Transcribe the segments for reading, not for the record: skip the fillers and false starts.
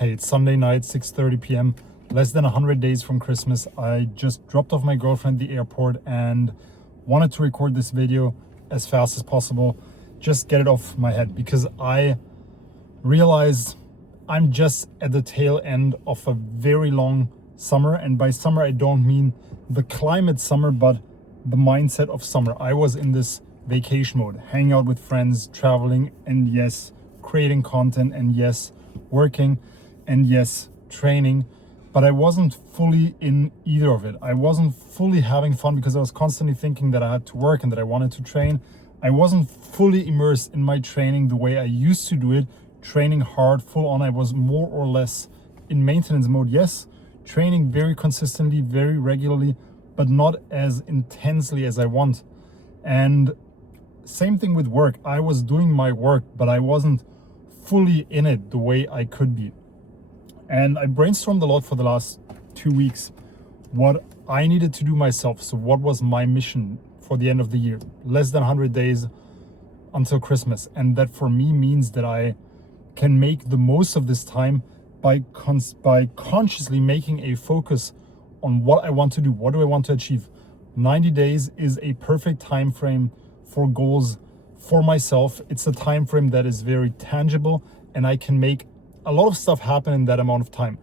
Hey, it's Sunday night, 6:30 p.m. Less than 100 days from Christmas. I just dropped off my girlfriend at the airport and wanted to record this video as fast as possible. Just get it off my head because I realized I'm just at the tail end of a very long summer. And by summer, I don't mean the climate summer, but the mindset of summer. I was in this vacation mode, hanging out with friends, traveling, and yes, creating content, and yes, working, and yes, training. But I wasn't fully in either of it. I wasn't fully having fun because I was constantly thinking that I had to work and that I wanted to train. I wasn't fully immersed in my training the way I used to do it, training hard, full on. I was more or less in maintenance mode. Yes, training very consistently, very regularly, but not as intensely as I want. And same thing with work. I was doing my work, but I wasn't fully in it the way I could be. And I brainstormed a lot for the last 2 weeks what I needed to do myself. So what was my mission for the end of the year? Less than 100 days until Christmas. And that for me means that I can make the most of this time by consciously making a focus on what I want to do. What do I want to achieve? 90 days is a perfect time frame for goals for myself. It's a time frame that is very tangible and I can make a lot of stuff happen in that amount of time.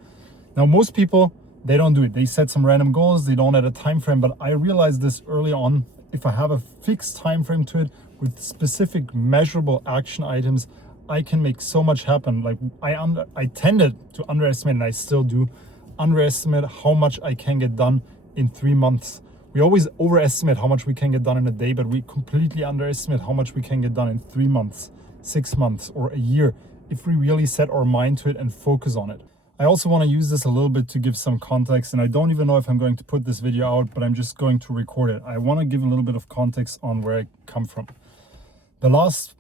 Now, most people, they don't do it. They set some random goals, they don't add a time frame, but I realized this early on. If I have a fixed time frame to it with specific measurable action items, I can make so much happen. Like I tended to underestimate, and I still do underestimate how much I can get done in 3 months. We always overestimate how much we can get done in a day, but we completely underestimate how much we can get done in 3 months, 6 months, or a year if we really set our mind to it and focus on it. I also want to use this a little bit to give some context, and I don't even know if I'm going to put this video out, but I'm just going to record it. I want to give a little bit of context on where I come from. The last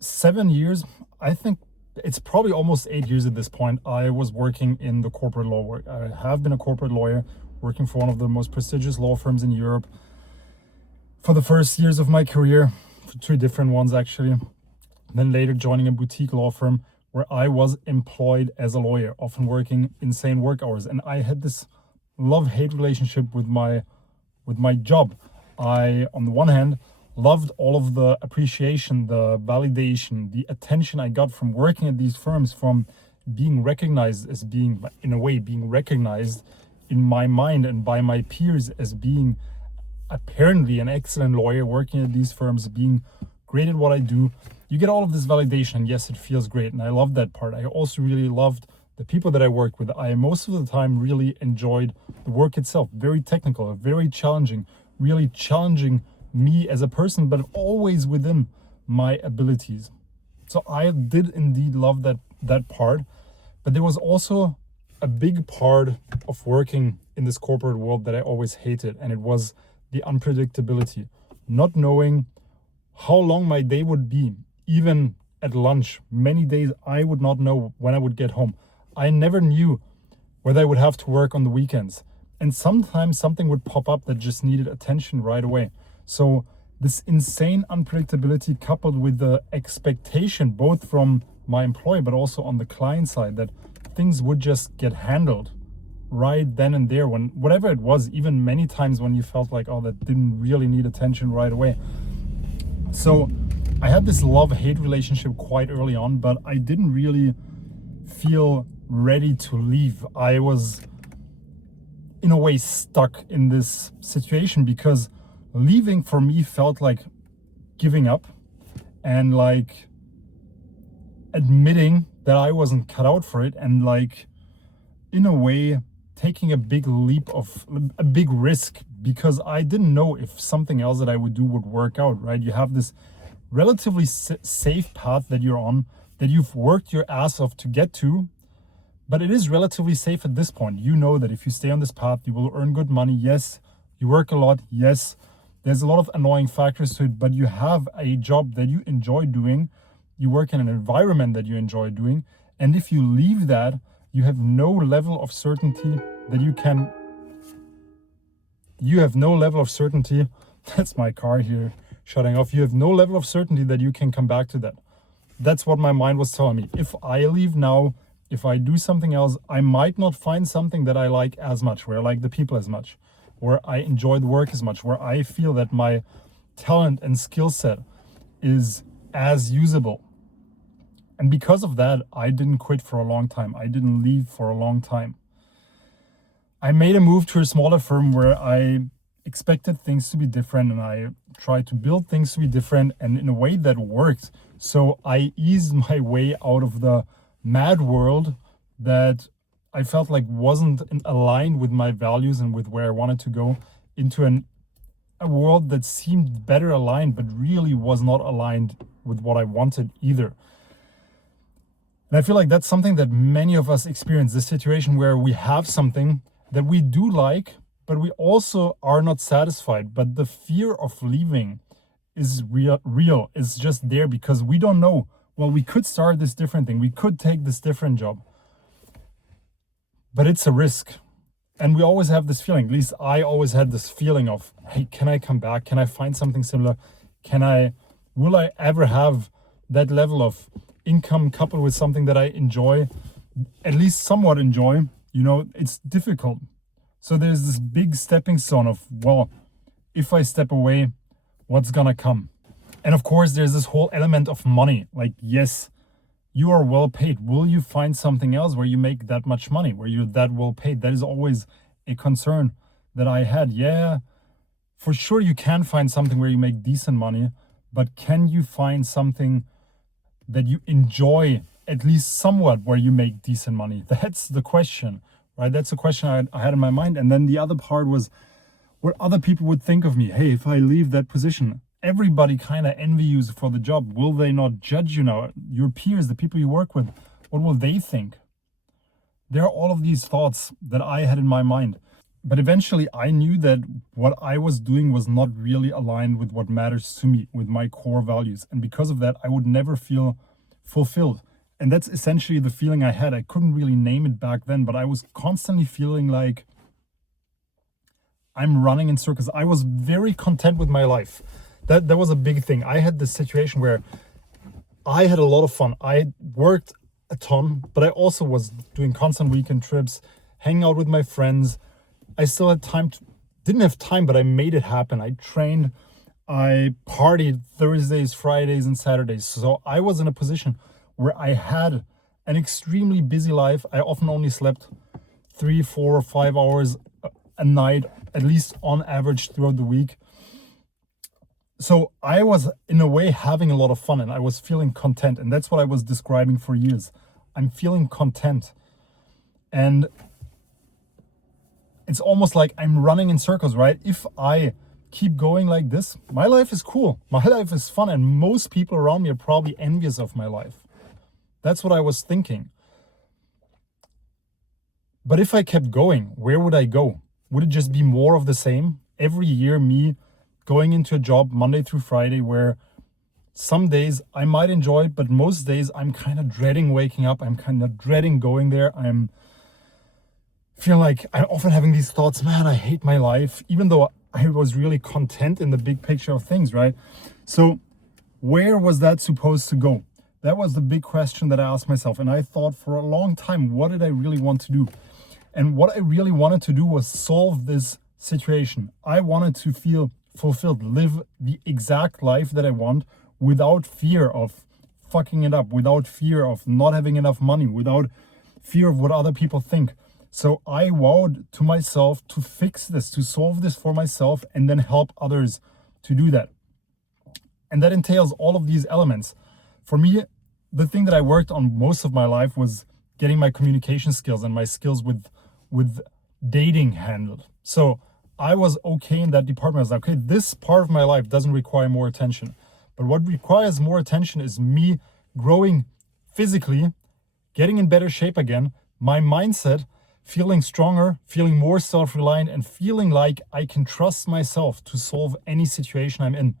7 years, I think it's probably almost 8 years at this point, I was working in the corporate law work. I have been a corporate lawyer, working for one of the most prestigious law firms in Europe for the first years of my career, for 2 different ones actually. Then later joining a boutique law firm where I was employed as a lawyer, often working insane work hours. And I had this love-hate relationship with my job. I, on the one hand, loved all of the appreciation, the validation, the attention I got from working at these firms, from being recognized as being, in a way, being recognized in my mind and by my peers as being apparently an excellent lawyer, working at these firms, being great at what I do. You get all of this validation, and yes, it feels great, and I love that part. I also really loved the people that I worked with. I most of the time really enjoyed the work itself, very technical, very challenging, really challenging me as a person, but always within my abilities. So I did indeed love that part, but there was also a big part of working in this corporate world that I always hated, and it was the unpredictability, not knowing how long my day would be. Even at lunch, many days I would not know when I would get home. I never knew whether I would have to work on the weekends. And sometimes something would pop up that just needed attention right away. So this insane unpredictability coupled with the expectation, both from my employer, but also on the client side, that things would just get handled right then and there, when whatever it was, even many times when you felt like, oh, that didn't really need attention right away. So I had this love-hate relationship quite early on, but I didn't really feel ready to leave. I was, in a way, stuck in this situation because leaving for me felt like giving up and like admitting that I wasn't cut out for it, and like, in a way, taking a big risk because I didn't know if something else that I would do would work out, right? You have this relatively safe path that you're on, that you've worked your ass off to get to, but it is relatively safe at this point. You know that if you stay on this path, you will earn good money. Yes, you work a lot. Yes, there's a lot of annoying factors to it, but you have a job that you enjoy doing. You work in an environment that you enjoy doing. And if you leave that, you have no level of certainty that you have no level of certainty. That's my car here shutting off. You have no level of certainty that you can come back to that. That's what my mind was telling me. If I leave now, if I do something else, I might not find something that I like as much, where I like the people as much, where I enjoy the work as much, where I feel that my talent and skill set is as usable. And because of that, I didn't quit for a long time. I didn't leave for a long time. I made a move to a smaller firm where I expected things to be different, and I tried to build things to be different, and in a way that worked. So I eased my way out of the mad world that I felt like wasn't aligned with my values and with where I wanted to go, into a world that seemed better aligned, but really was not aligned with what I wanted either. And I feel like that's something that many of us experience, this situation where we have something that we do like, but we also are not satisfied. But the fear of leaving is real. It's just there because we don't know. Well, we could start this different thing. We could take this different job. But it's a risk. And we always have this feeling, at least I always had this feeling of, hey, can I come back? Can I find something similar? Will I ever have that level of income coupled with something that I enjoy, at least somewhat enjoy? It's difficult. So there's this big stepping stone of, well, if I step away, what's gonna come? And of course, there's this whole element of money. Like, yes, you are well paid. Will you find something else where you make that much money, where you're that well paid? That is always a concern that I had. Yeah, for sure you can find something where you make decent money, but can you find something that you enjoy at least somewhat where you make decent money? That's the question, right? That's the question I had in my mind. And then the other part was what other people would think of me. Hey, if I leave that position, everybody kind of envy you for the job. Will they not judge you now? Your peers, the people you work with, what will they think? There are all of these thoughts that I had in my mind. But eventually I knew that what I was doing was not really aligned with what matters to me, with my core values. And because of that, I would never feel fulfilled. And that's essentially the feeling I had. I couldn't really name it back then, but I was constantly feeling like I'm running in circles. I was very content with my life. That was a big thing. I had this situation where I had a lot of fun. I worked a ton, but I also was doing constant weekend trips, hanging out with my friends. I still had didn't have time, but I made it happen. I trained, I partied Thursdays, Fridays, and Saturdays. So I was in a position where I had an extremely busy life. I often only slept 3, 4, or 5 hours a night, at least on average throughout the week. So I was in a way having a lot of fun, and I was feeling content. And that's what I was describing for years. I'm feeling content. And it's almost like I'm running in circles, right? If I keep going like this, my life is cool. My life is fun. And most people around me are probably envious of my life. That's what I was thinking. But if I kept going, where would I go? Would it just be more of the same? Every year, me going into a job Monday through Friday where some days I might enjoy it, but most days I'm kind of dreading waking up. I'm kind of dreading going there. I'm feel like I'm often having these thoughts, man, I hate my life, even though I was really content in the big picture of things, right? So where was that supposed to go? That was the big question that I asked myself. And I thought for a long time, what did I really want to do? And what I really wanted to do was solve this situation. I wanted to feel fulfilled, live the exact life that I want without fear of fucking it up, without fear of not having enough money, without fear of what other people think. So I vowed to myself to fix this, to solve this for myself, and then help others to do that. And that entails all of these elements. For me, the thing that I worked on most of my life was getting my communication skills and my skills with dating handled. So I was okay in that department. I was like, okay, this part of my life doesn't require more attention. But what requires more attention is me growing physically, getting in better shape again, my mindset, feeling stronger, feeling more self-reliant, and feeling like I can trust myself to solve any situation I'm in.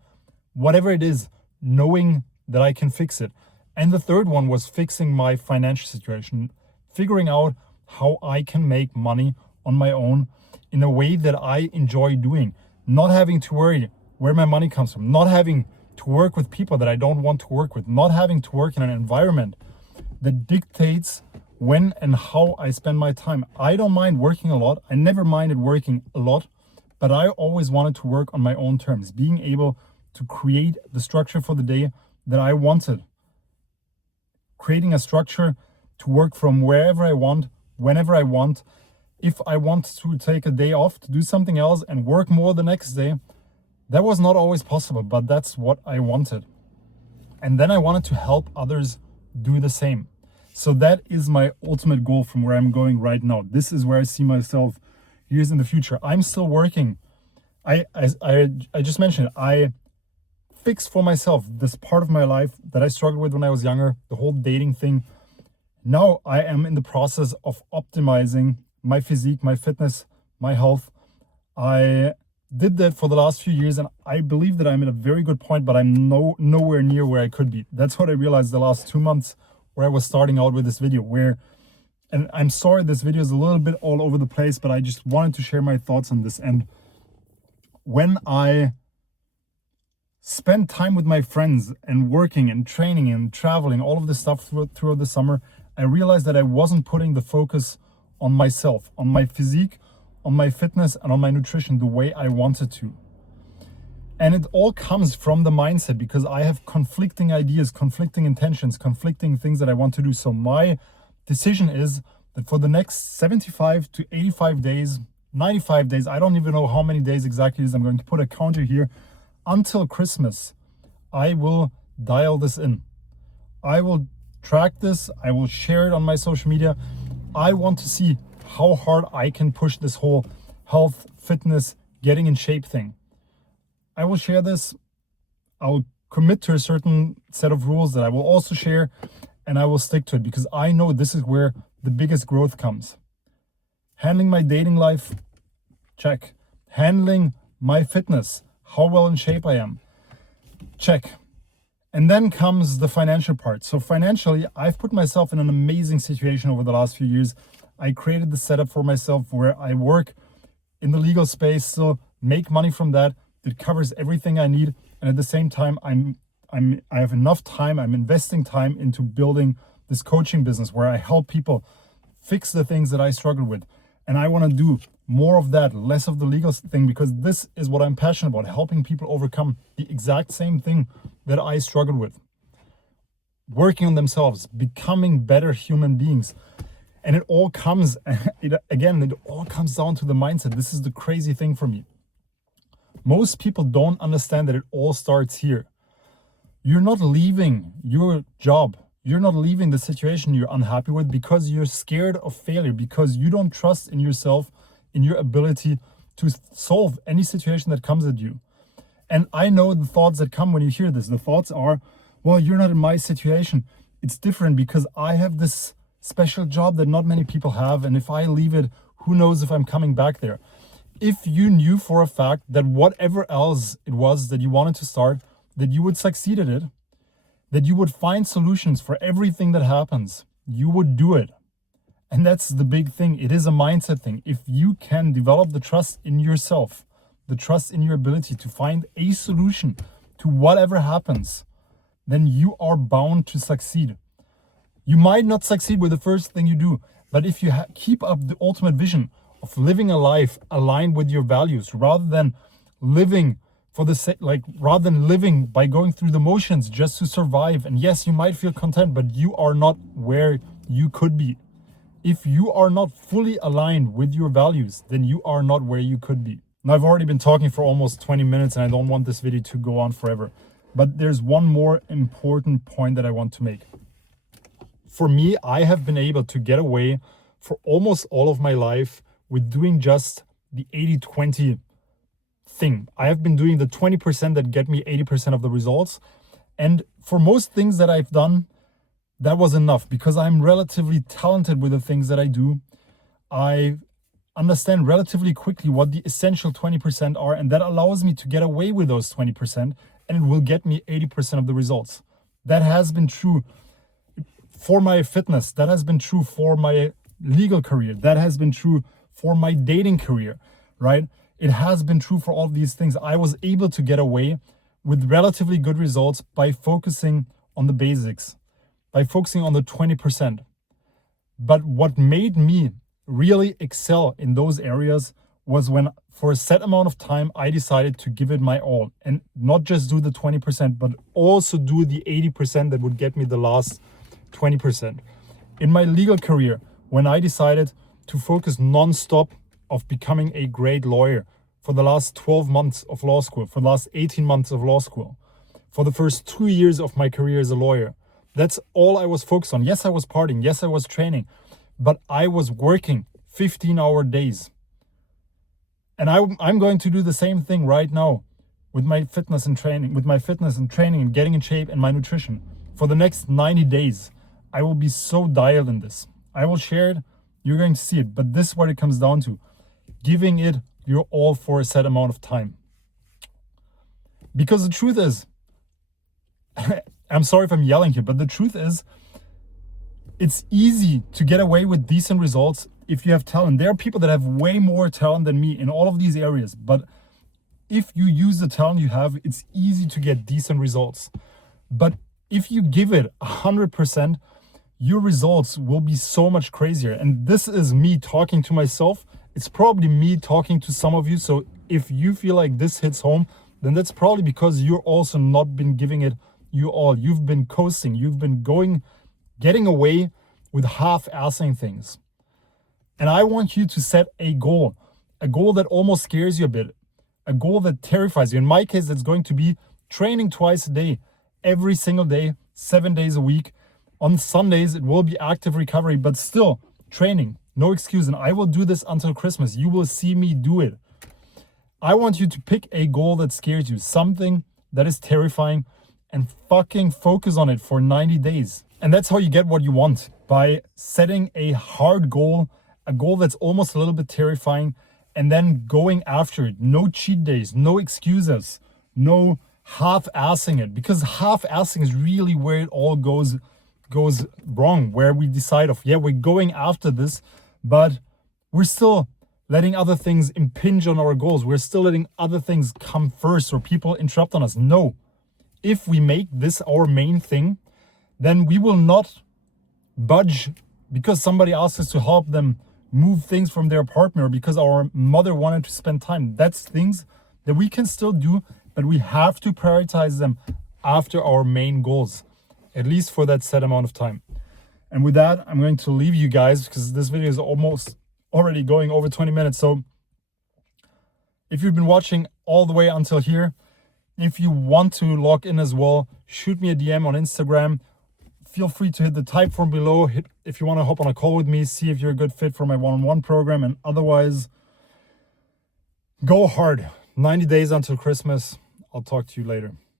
Whatever it is, knowing that I can fix it. And the third one was fixing my financial situation, figuring out how I can make money on my own in a way that I enjoy doing, not having to worry where my money comes from, not having to work with people that I don't want to work with, not having to work in an environment that dictates when and how I spend my time. I don't mind working a lot. I never minded working a lot, but I always wanted to work on my own terms, being able to create the structure for the day that I wanted. Creating a structure to work from wherever I want, whenever I want. If I want to take a day off to do something else and work more the next day, that was not always possible, but that's what I wanted. And then I wanted to help others do the same. So that is my ultimate goal from where I'm going right now. This is where I see myself years in the future. I'm still working. I just mentioned, I fixed for myself this part of my life that I struggled with when I was younger, the whole dating thing. Now I am in the process of optimizing my physique, my fitness, my health. I did that for the last few years, and I believe that I'm at a very good point, but I'm nowhere near where I could be. That's what I realized the last 2 months where I was starting out with this video, and I'm sorry this video is a little bit all over the place, but I just wanted to share my thoughts on this. And when I spend time with my friends and working and training and traveling, all of this stuff throughout the summer, I realized that I wasn't putting the focus on myself, on my physique, on my fitness, and on my nutrition the way I wanted to. And it all comes from the mindset, because I have conflicting ideas, conflicting intentions, conflicting things that I want to do. So my decision is that for the next 75 to 85 days, 95 days, I don't even know how many days exactly it is, I'm going to put a counter here, until Christmas, I will dial this in. I will track this, I will share it on my social media. I want to see how hard I can push this whole health, fitness, getting in shape thing. I will share this. I will commit to a certain set of rules that I will also share, and I will stick to it, because I know this is where the biggest growth comes. Handling my dating life, check. Handling my fitness, how well in shape I am, check. And then comes the financial part. So financially, I've put myself in an amazing situation over the last few years. I created the setup for myself where I work in the legal space, still make money from that. It covers everything I need, and at the same time, I have enough time. I'm investing time into building this coaching business where I help people fix the things that I struggle with, and I want to do more of that, less of the legal thing, because this is what I'm passionate about: helping people overcome the exact same thing that I struggled with, working on themselves, becoming better human beings. And it all comes, it all comes down to the mindset. This is the crazy thing for me. Most people don't understand that it all starts here. You're not leaving your job. You're not leaving the situation you're unhappy with because you're scared of failure, because you don't trust in yourself, in your ability to solve any situation that comes at you. And I know the thoughts that come when you hear this. The thoughts are, well, you're not in my situation. It's different because I have this special job that not many people have. And if I leave it, who knows if I'm coming back there. If you knew for a fact that whatever else it was that you wanted to start, that you would succeed at it, that you would find solutions for everything that happens, you would do it. And that's the big thing. It is a mindset thing. If you can develop the trust in yourself, the trust in your ability to find a solution to whatever happens, then you are bound to succeed. You might not succeed with the first thing you do, but if you keep up the ultimate vision of living a life aligned with your values, rather than living for the sake, rather than living by going through the motions just to survive. And yes, you might feel content, but you are not where you could be. If you are not fully aligned with your values, then you are not where you could be. Now, I've already been talking for almost 20 minutes and I don't want this video to go on forever. But there's one more important point that I want to make. For me, I have been able to get away for almost all of my life with doing just the 80-20 thing. I have been doing the 20% that get me 80% of the results. And for most things that I've done, that was enough because I'm relatively talented with the things that I do. I understand relatively quickly what the essential 20% are, and that allows me to get away with those 20%, and it will get me 80% of the results. That has been true for my fitness. That has been true for my legal career. That has been true for my dating career, right? It has been true for all of these things. I was able to get away with relatively good results by focusing on the basics, by focusing on the 20%. But what made me really excel in those areas was when, for a set amount of time, I decided to give it my all and not just do the 20%, but also do the 80% that would get me the last 20%. In my legal career, when I decided to focus non-stop of becoming a great lawyer for the last 12 months of law school, for the last 18 months of law school, for the first 2 years of my career as a lawyer, that's all I was focused on. Yes, I was partying. Yes, I was training, but I was working 15-hour days. And I'm going to do the same thing right now with my fitness and training, and getting in shape and my nutrition. For the next 90 days, I will be so dialed in this. I will share it. You're going to see it. But this is what it comes down to. Giving it your all for a set amount of time. Because the truth is, I'm sorry if I'm yelling here, but the truth is, it's easy to get away with decent results if you have talent. There are people that have way more talent than me in all of these areas, but if you use the talent you have, it's easy to get decent results. But if you give it 100%, your results will be so much crazier. And this is me talking to myself. It's probably me talking to some of you. So if you feel like this hits home, then that's probably because you're also not been giving it you all. You've been coasting. You've been getting away with half-assing things. And I want you to set a goal that almost scares you a bit, a goal that terrifies you. In my case, that's going to be training twice a day, every single day, 7 days a week. On Sundays, it will be active recovery, but still training, no excuse. And I will do this until Christmas. You will see me do it. I want you to pick a goal that scares you, something that is terrifying, and fucking focus on it for 90 days. And that's how you get what you want, by setting a hard goal, a goal that's almost a little bit terrifying, and then going after it. No cheat days, no excuses, no half-assing it, because half-assing is really where it all goes wrong, where we decide we're going after this, but we're still letting other things impinge on our goals. We're still letting other things come first, or people interrupt on us. No. If we make this our main thing, then we will not budge because somebody asked us to help them move things from their apartment, or because our mother wanted to spend time. That's things that we can still do, but we have to prioritize them after our main goals, at least for that set amount of time. And with that, I'm going to leave you guys because this video is almost already going over 20 minutes. So if you've been watching all the way until here, if you want to log in as well, shoot me a DM on Instagram. Feel free to hit the type form below. If you want to hop on a call with me, see if you're a good fit for my one-on-one program. And otherwise, go hard. 90 days until Christmas. I'll talk to you later.